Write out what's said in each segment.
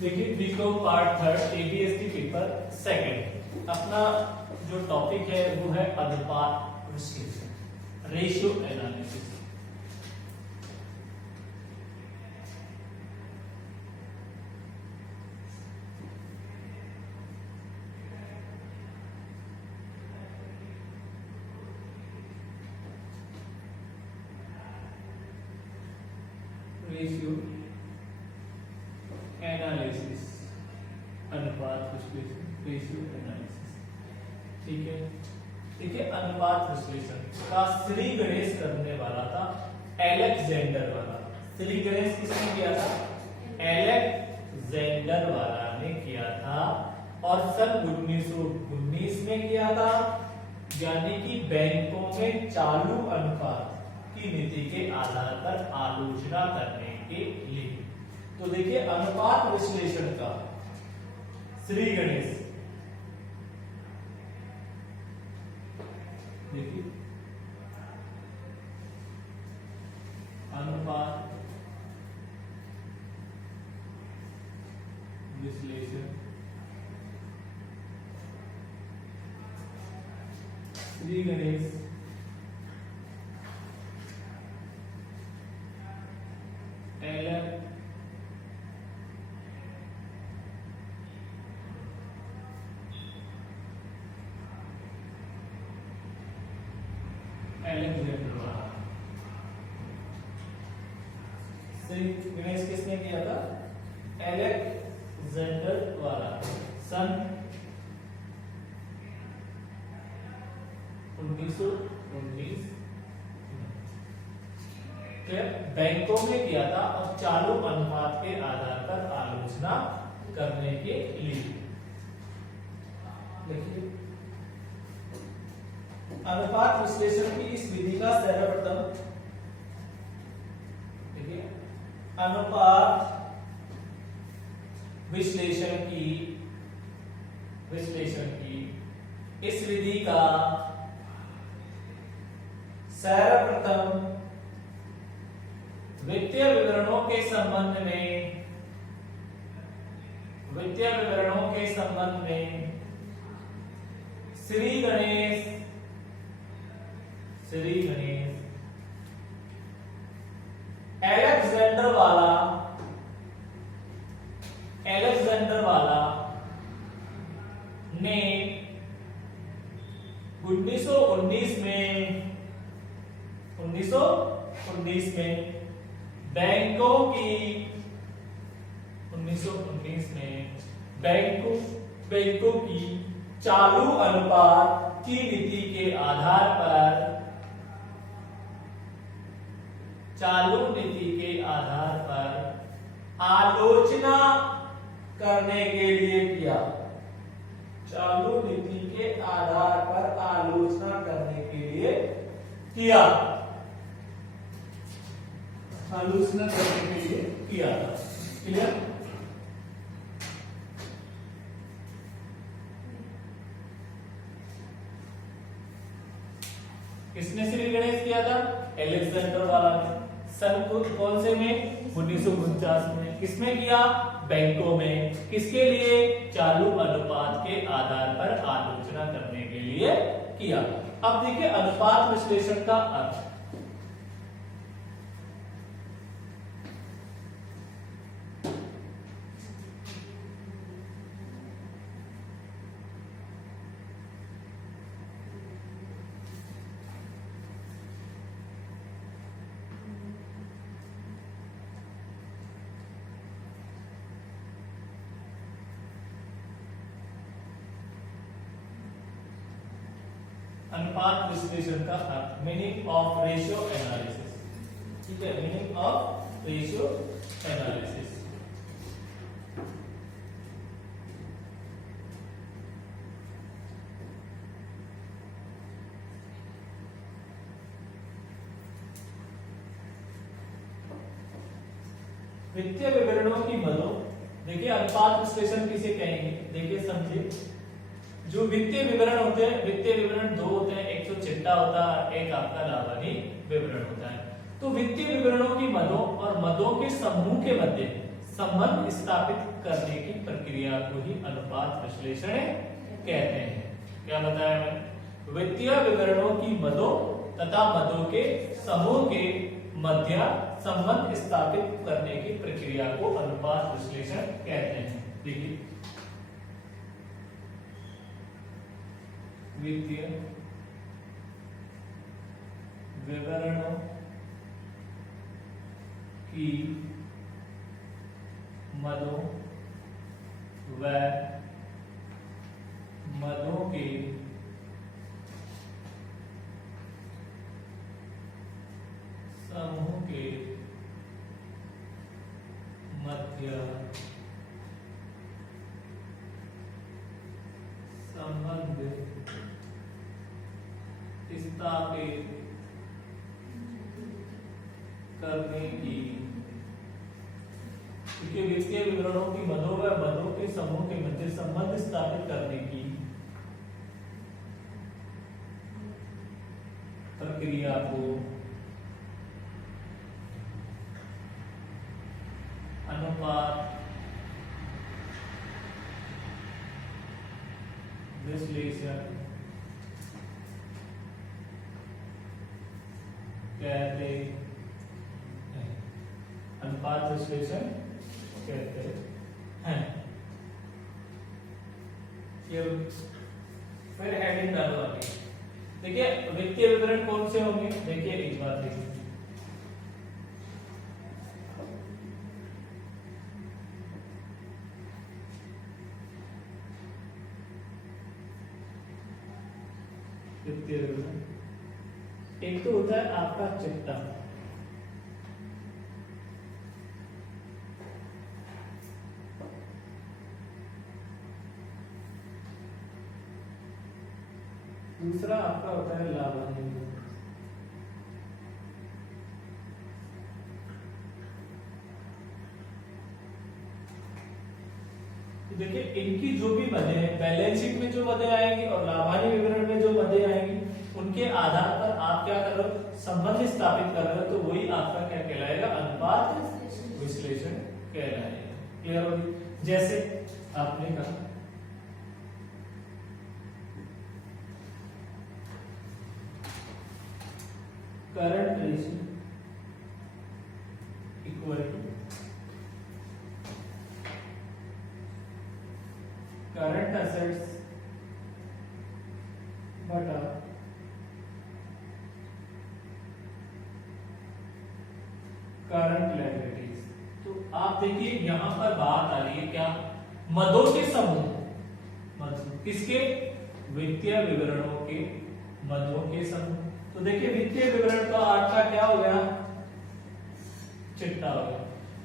देखिए BCom part third ABST paper second, अपना जो टॉपिक है वो है अनुपात विश्लेषण, रेशियो एनालिसिस। रेशियो एनालिसिस, अनुपात विश्लेषण, रेशियो एनालिसिस। ठीक है, देखिए अनुपात विश्लेषण का श्री गणेश करने वाला था एलेक्जेंडर वाला। श्री गणेश किसने किया था? एलेक्जेंडर वाला ने किया था और सन 1919 में किया था, यानी कि बैंकों में चालू अनुपात की नीति के आधार पर आलोचना करने के लिए। तो देखिए अनुपात विश्लेषण का श्री गणेश, देखिए अनुपात विश्लेषण श्री गणेश एलेक्जेंडर वाला। श्री गणेश किसने किया था? एलेक्जेंडर वाला, सन 1919 बैंकों में किया था और चालू अनुपात के आधार पर आलोचना करने के लिए। देखिए अनुपात विश्लेषण की इस विधि का सर्वप्रथम, देखिए अनुपात विश्लेषण की इस विधि का सर्वप्रथम वित्तीय विवरणों के संबंध में श्री गणेश एलेक्जेंडर वाला ने 1919 में बैंकों की चालू अनुपात की नीति के आधार पर आलोचना करने के लिए किया। चालू नीति के आधार पर आलोचना करने के लिए किया, आलोचना करने के लिए किया था। क्लियर? किसने श्री गणेश किया था? एलेक्जेंडर वाला ने। सन कौन से में? 1949 में। किसमें किया? बैंकों में। किसके लिए? चालू अनुपात के आधार पर आलोचना करने के लिए किया। अब देखिए अनुपात विश्लेषण का अर्थ। अनुपात विश्लेषण का अर्थ, मीनिंग ऑफ रेशियो एनालिसिस। ठीक है, मीनिंग ऑफ रेशियो एनालिसिस। वित्तीय विवरणों की मदों, देखिए अनुपात विश्लेषण किसे कहेंगे? देखिए समझिए, जो वित्तीय विवरण होते हैं, वित्तीय विवरण दो होते हैं, एक तो चिट्टा होता है, एक आपका लाभानी विवरण होता है। तो वित्तीय विवरणों की मदों और मदों के समूह के मध्य संबंध स्थापित करने की प्रक्रिया को ही अनुपात विश्लेषण कहते हैं। क्या बताया मैंने? वित्तीय विवरणों की मदों तथा मदों के समूह के मध्य संबंध स्थापित करने की प्रक्रिया को अनुपात विश्लेषण कहते हैं। देखिए, वित्तीय विवरणों की मदों व मदों के समूह के मध्य संबंध स्थापित करने की, क्योंकि वित्तीय विवरणों की मदों व मदों के समूह के मध्य संबंध स्थापित करने की प्रक्रिया को अनुपात विश्लेषण कहते हैं। अनुपात विश्लेषण कहते हैं। ये फिर हेडिंग डालो आगे। देखिए, वित्तीय विवरण कौन से होंगे? देखिए, एक बात देखिए, वित्तीय विवरण एक तो होता है आपका चिट्ठा, दूसरा आपका होता है लाभांश। देखिए, इनकी जो भी मदें हैं, बैलेंस शीट में जो मदें आएंगी और लाभांश विवरण में जो मदें आएंगी, उनके आधार पर आप क्या कर रहे हो? संबंध स्थापित कर रहे हो, तो वही आपका क्या कहलाएगा? अनुपात विश्लेषण कहलाएगा। क्लियर होगी? जैसे आपने कहा current ratio equal to current assets बटा करंट लायबिलिटीज। तो आप देखिए, यहां पर बात आ रही है क्या? मदों के समूह। किसके? वित्तीय विवरणों के मदों के समूह। तो देखिए, वित्तीय विवरण तो आपका क्या हो गया? चिट्टा हो गया,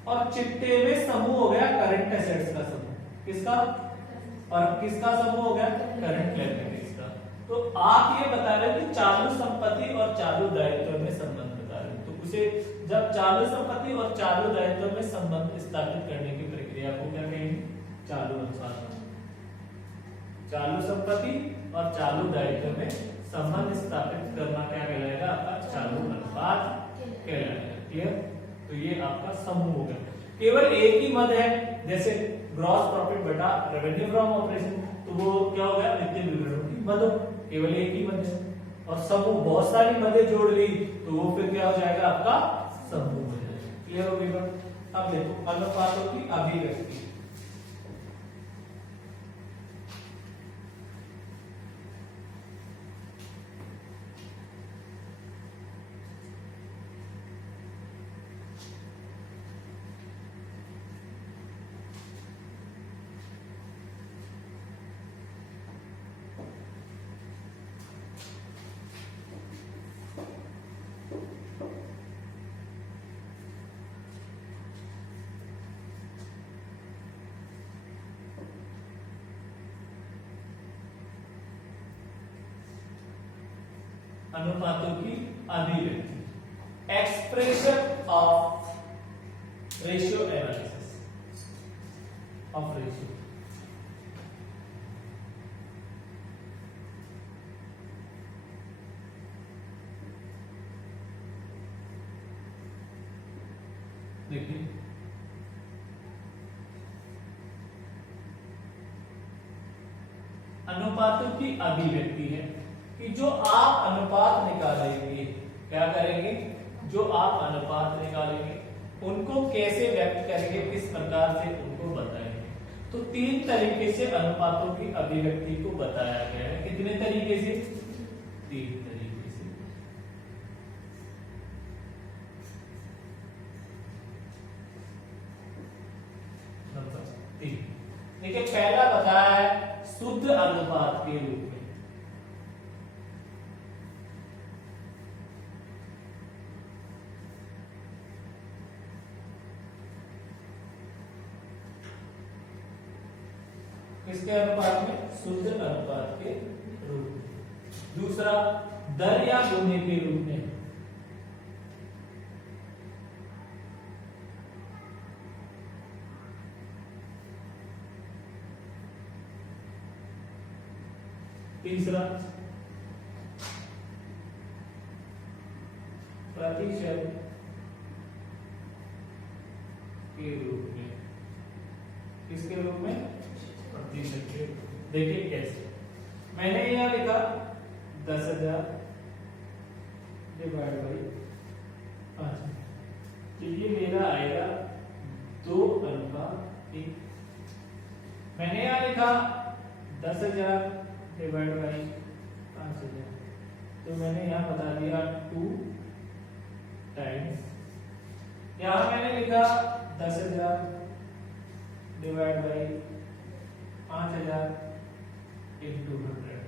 और चिट्टे में समूह हो गया करंट एसेट्स का समूह। किसका? और किसका समूह हो गया? करंट लायबिलिटीज का। तो आप ये बता रहे हो कि चालू संपत्ति और चालू दायित्व में संबंध बता रहे हो। तो उसे जब चालू संपत्ति और चालू दायित्व में संबंध स्थापित करने की प्रक्रिया को क्या कहेंगे? चालू अनुपात। चालू संपत्ति और चालू दायित्व में संबंध स्थापित करना क्या कहलाएगा? आपका चालू अनुपात कहलाएगा। क्लियर? तो ये आपका समूह हो गया। केवल एक ही मद है, जैसे ग्रॉस प्रॉफिट बटा रेवेन्यू फ्रॉम ऑपरेशन, तो वो क्या हो गया? वित्तीय विवरणों की मदों। केवल एक ही मद है, और समूह बहुत सारी मदें जोड़ ली तो वो फिर क्या हो जाएगा? आपका समूह हो जाएगा। क्लियर हो गया? अब देखो अनुपातों की अभिव्यक्ति। अनुपातों की अभिव्यक्ति, expression of ratio analysis of ratio. देखिए, अनुपातों की अभिव्यक्ति है कि जो आप अनुपात निकालेंगे, क्या करेंगे, जो आप अनुपात निकालेंगे उनको कैसे व्यक्त करेंगे, किस प्रकार से उनको बताएंगे। तो 3 तरीके से अनुपातों की अभिव्यक्ति को बताया गया है। कितने तरीके से? 3 तरीके से। नंबर 3 देखिए, पहला बताया है शुद्ध अनुपात के रूप में। किसके अनुपात में? शुद्ध अनुपात के रूप में। दूसरा, दर या गुणे के रूप में। तीसरा, प्रतिशत के रूप में। किसके रूप में? प्रतिशत के। देखिए कैसे, मैंने यहां लिखा 10,000 डिवाइड बाई 5, तो ये मेरा आएगा 2:1। मैंने यहां लिखा 10,000 डिवाइड बाई 5,000, तो मैंने यहां बता दिया 2 टाइम्स। यहां मैंने लिखा 10,000 डिवाइड बाई 5,000 इंटू 100,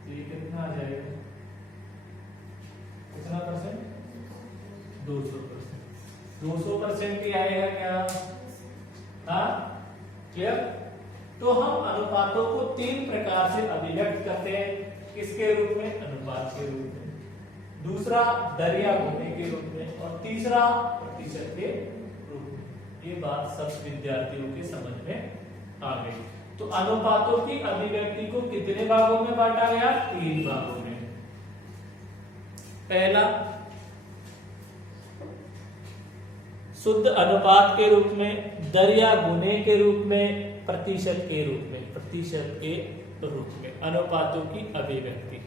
तो ये कितना आ जाएगा? कितना परसेंट? 200%। 200% ही आएगा क्या? हाँ, क्लियर? तो हम अनुपातों को 3 प्रकार से अभिव्यक्त करते हैं। किसके रूप में? अनुपात के रूप में। दूसरा, दर या गुणे के रूप में। और तीसरा, प्रतिशत के रूप में। ये बात सब विद्यार्थियों के समझ में आ गई। तो अनुपातों की अभिव्यक्ति को कितने भागों में बांटा गया? 3 भागों में। पहला, शुद्ध अनुपात के रूप में, दर या गुणे के रूप में, प्रतिशत के रूप में। प्रतिशत के रूप में अनुपातों की अभिव्यक्ति।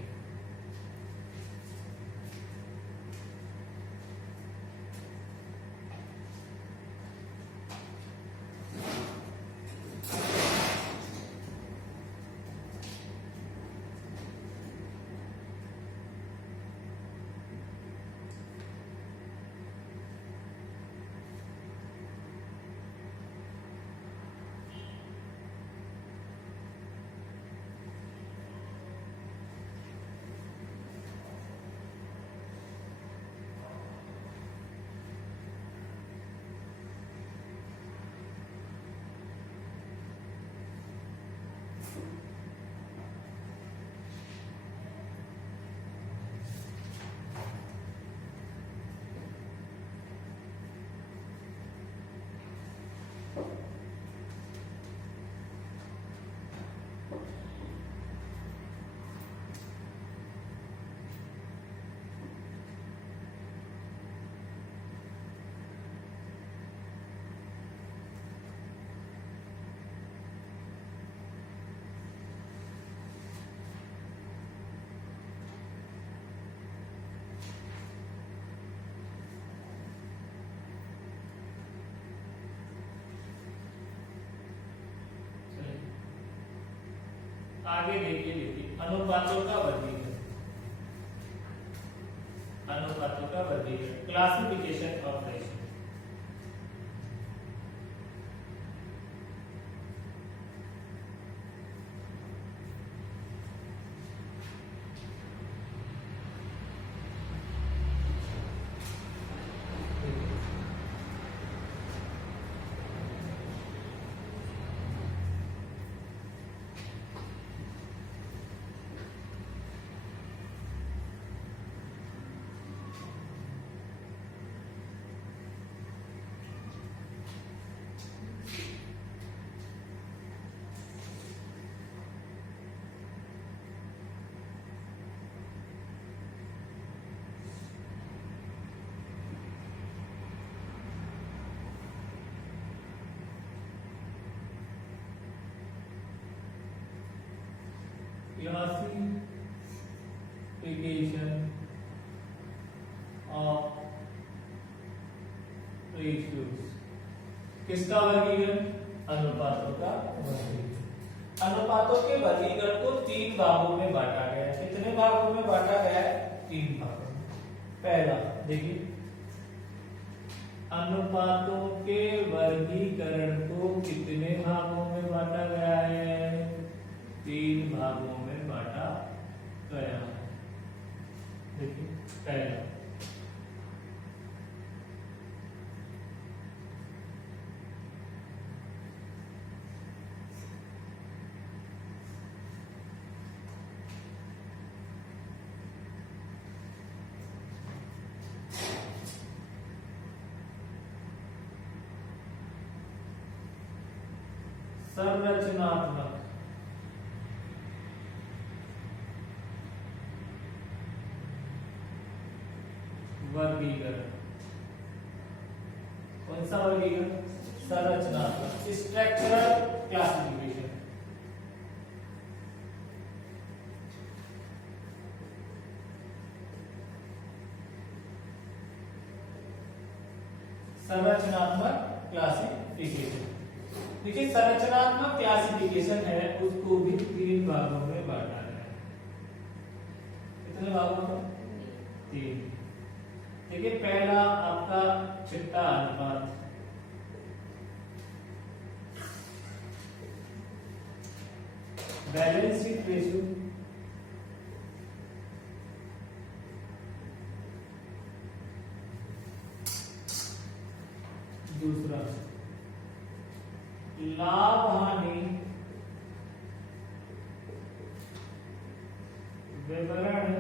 आगे देखिए, अनुपातों का वर्गीकरण। अनुपातों का वर्गीकरण, classification of ratio. Classification of ratios. किसका वर्गीकरण? अनुपातों का वर्गीकरण। अनुपातों के वर्गीकरण को 3 भागों में बांटा गया है। कितने भागों में बांटा गया है? 3 भागों में। पहला देखिए, अनुपातों के वर्गीकरण को कितने भागों में बांटा गया है? 3 भागों में बांटा गया है। देखिए, पहला संरचनात्मक वर्गीकरण। कौन सा वर्गीकरण? संरचनात्मक, स्ट्रक्चरल क्लासिफिकेशन। संरचनात्मक क्लासिफिकेशन। देखिए, संरचनात्मक क्लासिफिकेशन है, उसको भी 3 भागों में बांटा गया है। कितने भागों में? 3। देखिए, पहला आपका छठा अनुपात, बैलेंस शीट रेशियो। दूसरा लाभ हानि विवरण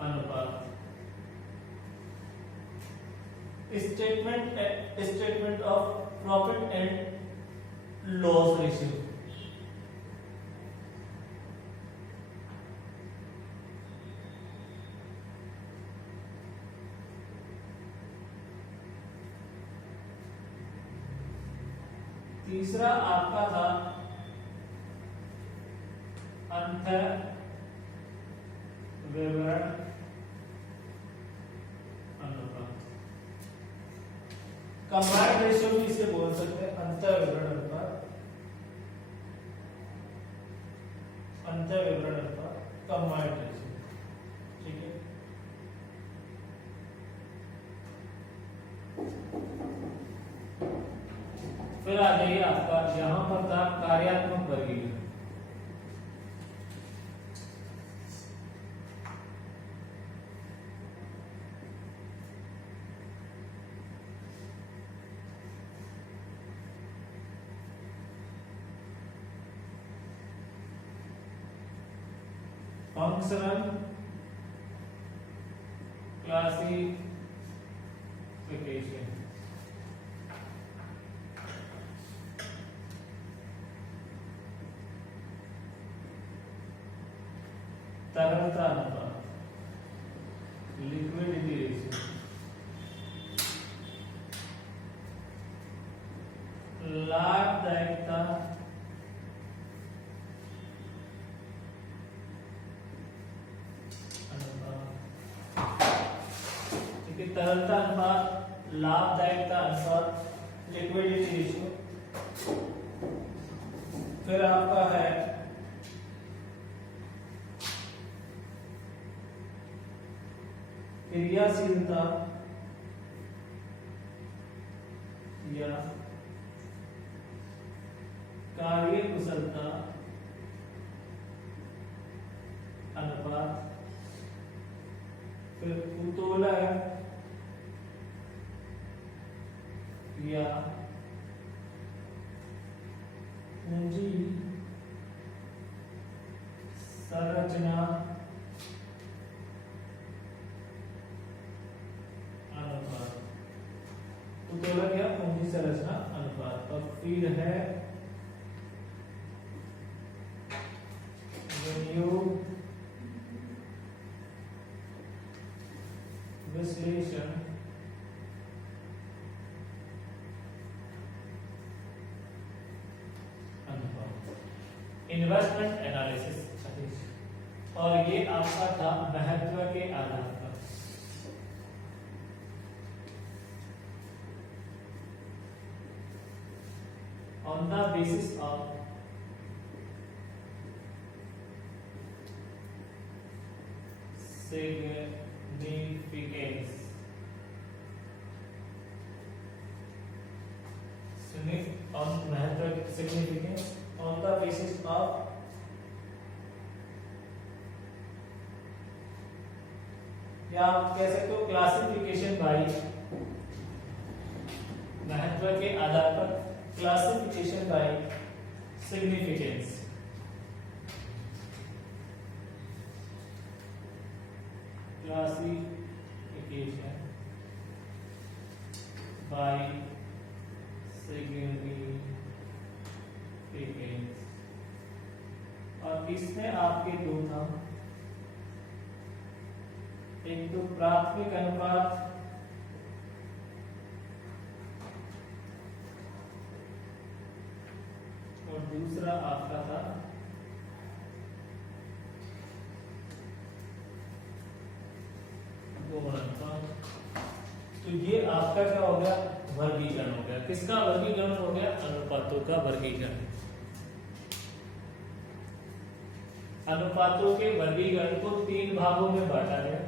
अनुपात। Statement of profit and loss ratio. तीसरा आपका था अंतर विवरण अनुपात। कंबाइंड रेशियो भी इसे बोल सकते हैं, अंतर विवरण अनुपात। अंतर विवरण अनुपात, कंबाइंड रेशियो। ठीक है, फिर आ जाइए आपका, यहां पर था कार्यात्मक वर्गीकरण। Functional classification. तरलता अनुपात, लिक्विडिटी रेशियो। लाभदायकता अनुपात। ठीक है, तरलता अनुपात, लाभदायकता अनुपात, लिक्विडिटी रेशियो। फिर आपका है क्रियाशीलता या कार्य कुशलता अनुपात। फिर उत्तोलन या पूंजी संरचना अनुपात। उत्तोलन या पूंजी संरचना अनुपात। और फिर है विनियोग विश्लेषण अनुपात। इन्वेस्टमेंट एनालिसिस, और ये आपका था महत्व के आधार पर। On the basis of significance, on महत्व significance on the basis of या आप कह सकते हो क्लासिफिकेशन बाय, महत्व के आधार पर classification bye significance, classification bye significance, और इसमें आपके दो था, एक तो प्राथमिक अनुपात और दूसरा आपका था गौण अनुपात। तो ये आपका क्या हो गया, वर्गीकरण हो गया। किसका वर्गीकरण हो गया, अनुपातों का वर्गीकरण। अनुपातों के वर्गीकरण को तीन भागों में बांटा गया।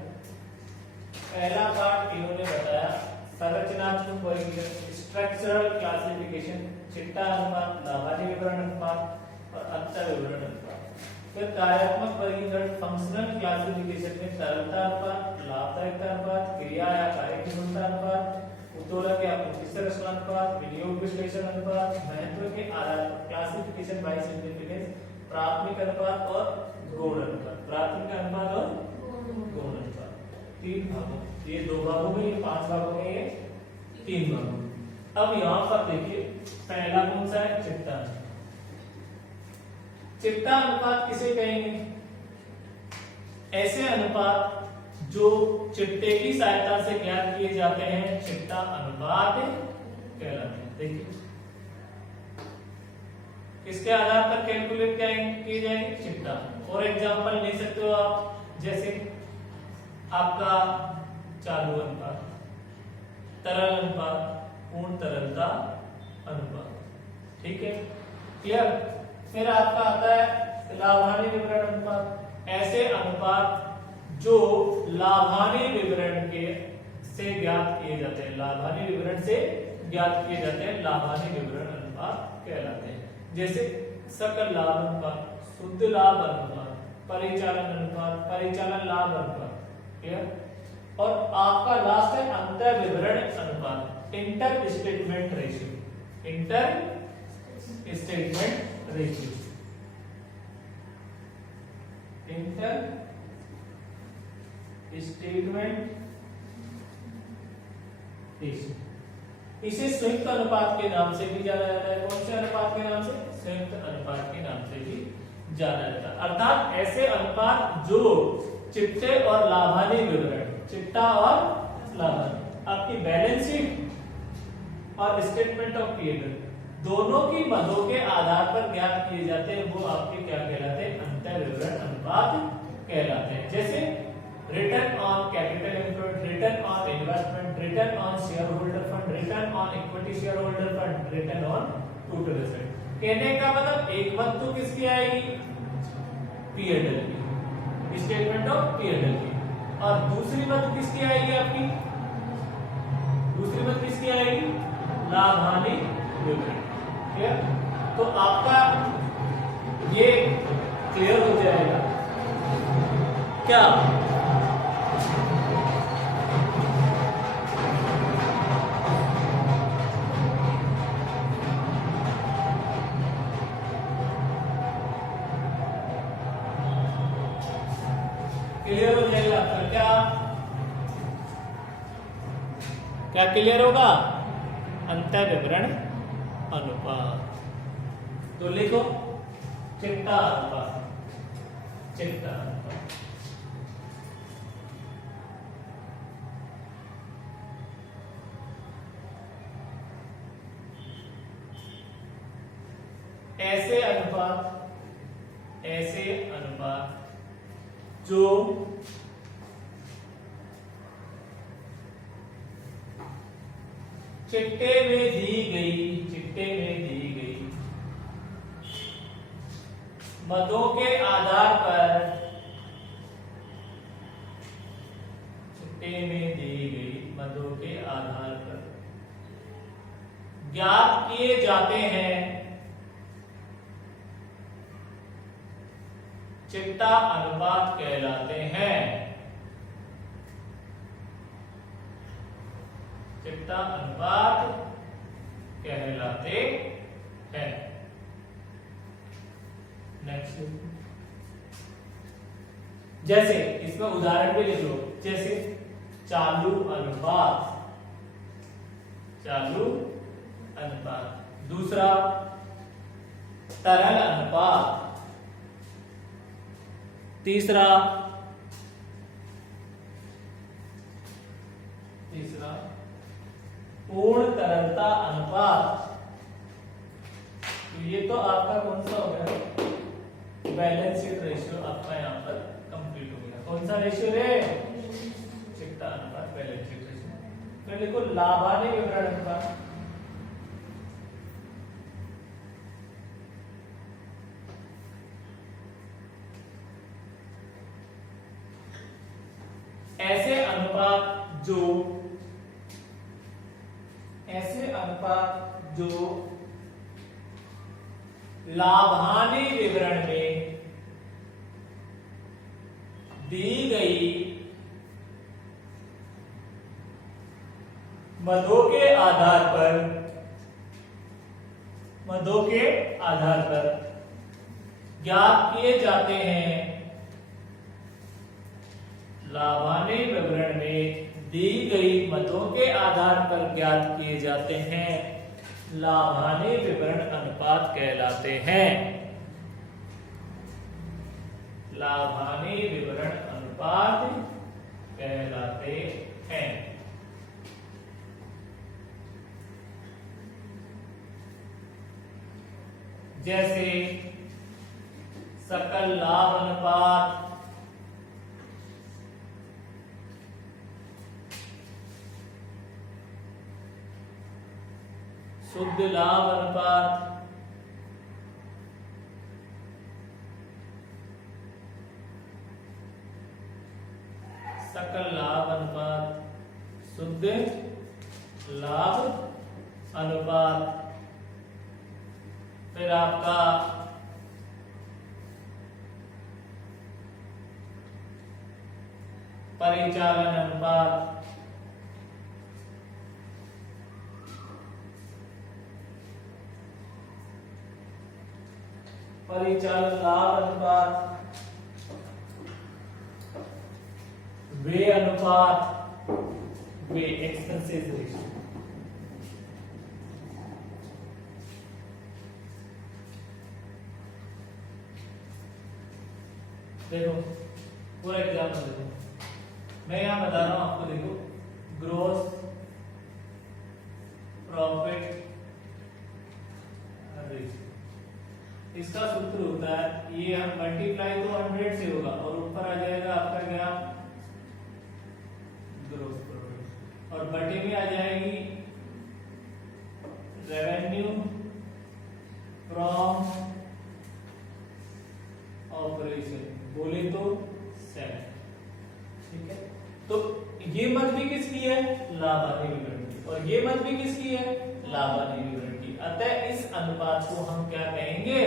पहला पार्ट इन्होंने बताया संरचनात्मक वर्गीकरण, स्ट्रक्चरल क्लासिफिकेशन, चिट्टा अनुपात, लाभार्थी विवरण अनुपात और अंतर विवरण अनुपात। फिर कार्यात्मक वर्गीकरण, फंक्शनल क्लासिफिकेशन में तरलता अनुपात, लाभदायकता अनुपात, क्रिया या कार्य की गुणवत्ता अनुपात, उत्तोलक या प्रतिशत अनुपात, विनियोग विश्लेषण अनुपात, महत्व के आधार पर क्लासिफिकेशन बाय सिग्निफिकेंस, प्राथमिक अनुपात और गौण अनुपात। प्राथमिक अनुपात और गौण अनुपात तीन भागों, ये दो भागों में, ये पांच भागों में, ये तीन भागों में। अब यहाँ पर देखिए पहला कौन सा है, चिट्टा अनुपात। चिट्टा अनुपात किसे कहेंगे, ऐसे अनुपात जो चिट्टे की सहायता से ज्ञात किए जाते हैं चिट्टा अनुपात कहलाते हैं। देखिए किसके आधार पर कैलकुलेट किए जाएंगे, चिट्टा। और एग्जांपल ले सकते हो आप, जैसे आपका चालू अनुपात, तरल अनुपात, पूर्ण तरलता अनुपात। ठीक है, क्लियर। फिर आपका आता है लाभानी विवरण अनुपात। ऐसे अनुपात जो लाभानी विवरण के से ज्ञात किए जाते हैं, लाभानी विवरण से ज्ञात किए जाते हैं, लाभानी विवरण अनुपात कहलाते हैं। जैसे सकल लाभ अनुपात, शुद्ध लाभ अनुपात, परिचालन अनुपात, परिचालन लाभ अनुपात। क्लियर। और आपका लास्ट है अंतर विवरण अनुपात, inter statement ratio, inter statement ratio, inter statement ratio. इसे संयुक्त अनुपात के नाम से भी जाना जाता है। कौन से अनुपात के नाम से, संयुक्त अनुपात के नाम से भी जाना जाता है। अर्थात ऐसे अनुपात जो चिट्टे और लाभानी विवरण, चिट्टा और लाभानी, आपकी बैलेंस शीट और स्टेटमेंट ऑफ पीएल दोनों की मदों के आधार पर ज्ञात किए जाते हैं, वो आपके क्या कहलाते हैं, अंतर विवरण अनुपात कहलाते हैं। जैसे return on capital employed, return on investment, return on share holder fund, return on equity share holder fund, return on total asset. कहने का मतलब एक मत तो किसकी आएगी, पीएल की, स्टेटमेंट ऑफ पीएल की, और दूसरी मत किसकी आएगी आपकी, दूसरी मत किसकी आएगी, लाभानी विवरण। क्लियर। तो आपका ये क्लियर हो जाएगा क्या, क्लियर हो जाएगा आपका, क्या क्लियर होगा, अंतर विवरण अनुपात। तो लिखो चिट्टा अनुपात, चिट्टा अनुपात। ऐसे अनुपात ऐसे अनुपात जो चिट्टे में दी गई मदों के आधार पर, चिट्टे में दी गई मदों के आधार पर ज्ञात किए जाते हैं, चिट्टा अनुपात कहलाते हैं। चिट्टा अनुपात कहलाते हैं। नेक्स्ट, जैसे इसमें उदाहरण भी लिख लो, जैसे चालू अनुपात, दूसरा तरल अनुपात, तीसरा पूर्ण तरलता अनुपात। तो ये तो आपका कौन सा हो गया, बैलेंस शीट रेशियो आपका यहाँ पर कंप्लीट हो गया। कौन सा रेशियो रे, चिट्टा अनुपात, बैलेंस शीट रेशियो। फिर देखो लाभांश विवरण अनुपात, ऐसे अनुपात जो लाभांश विवरण में दी गई मदों के आधार पर ज्ञात किए जाते हैं। लाभांश विवरण में दी गई मदों के आधार पर ज्ञात किए जाते हैं, लाभांश विवरण अनुपात कहलाते हैं। लाभांश विवरण अनुपात कहलाते हैं। जैसे सकल लाभ अनुपात, शुद्ध लाभ अनुपात, सकल लाभ अनुपात, शुद्ध लाभ अनुपात, फिर आपका परिचालन अनुपात, परिचालन लाभ अनुपात, व्यय अनुपात, व्यय एक्सपेंसेस रेशियो। देखो पूरा एग्जाम्पल देखो, मैं यहां बता रहा हूं आपको, देखो ग्रोस प्रॉफिट रेशियो, इसका सूत्र होता है, ये हम मल्टीप्लाई तो 100 से होगा और ऊपर आ जाएगा आपका क्या, ग्रोस प्रॉफिट, और बटे में आ जाएगी रेवेन्यू फ्रॉम ऑपरेशन, बोले तो सेल। ठीक है, तो ये मद भी किसकी है, लाभांश विवरण की, और ये मद भी किसकी है, लाभांश विवरण की। अतः इस अनुपात को हम क्या कहेंगे,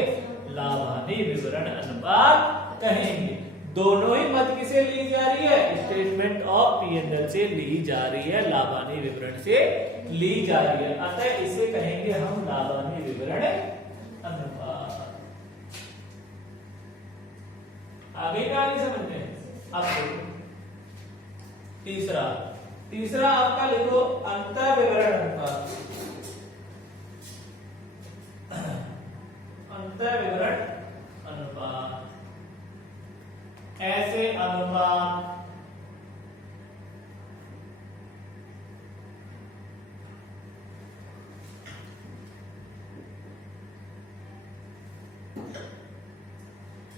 लाभांश विवरण अनुपात कहेंगे। दोनों ही मद किसे ली जा रही है, स्टेटमेंट ऑफ P&L से ली जा रही है, लाभांश विवरण से ली जा रही है। अतः इसे कहेंगे हम लाभांश विवरण अनुपात। आगे क्या नहीं समझ में। अब तीसरा आपका लिखो अंतर विवरण अनुपात। अंतर विवरण अनुपात, ऐसे अनुपात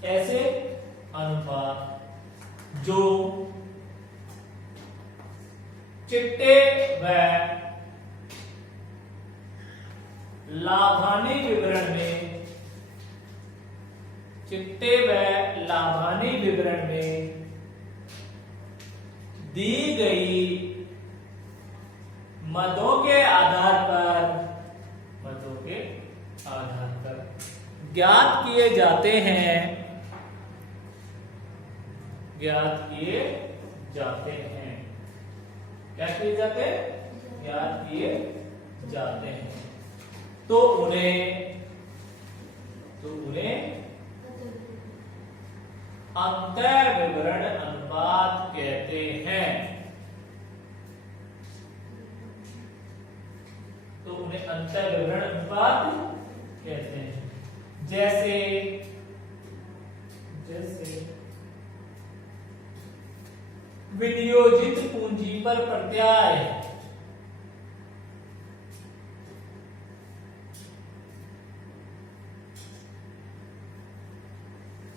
ऐसे अनुपात जो चिट्टे व लाभानी विवरण में, चिट्टे व लाभानी विवरण में दी गई मदों के आधार पर ज्ञात किए जाते हैं, ज्ञात किए जाते हैं। क्या किए जाते हैं? ज्ञात किए जाते हैं। तो उन्हें अंतः विवरण अनुपात कहते हैं। तो उन्हें अंतः विवरण अनुपात कहते हैं। जैसे विनियोजित पूंजी पर प्रत्याय,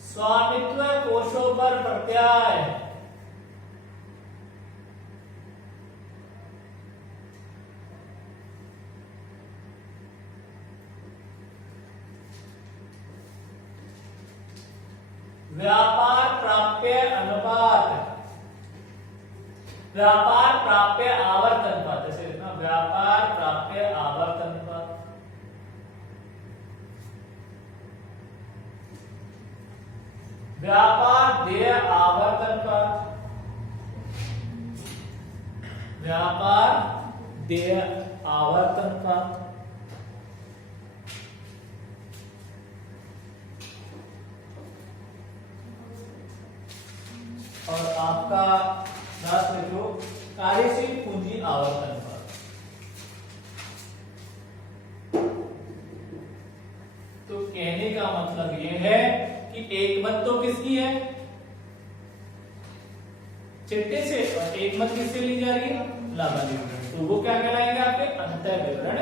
स्वामित्व कोषों पर प्रत्याय, व्यापार प्राप्य अनुपात, व्यापार प्राप्य आवर्त अनुपात, जैसे लिखना व्यापार प्राप्य आवर्त अनुपात, व्यापार देय आवर्त अनुपात, व्यापार देय आवर्त अनुपात, और आपका लास्ट में जो कार्यशील पूंजी आवर्त अनुपात। तो कहने का मतलब यह है कि एक मत तो किसकी है? चिट्टे से, और एक मत किससे ली जा रही है? लाभानी विवरण। तो वो क्या कहलाएंगे? आपके अंतः विवरण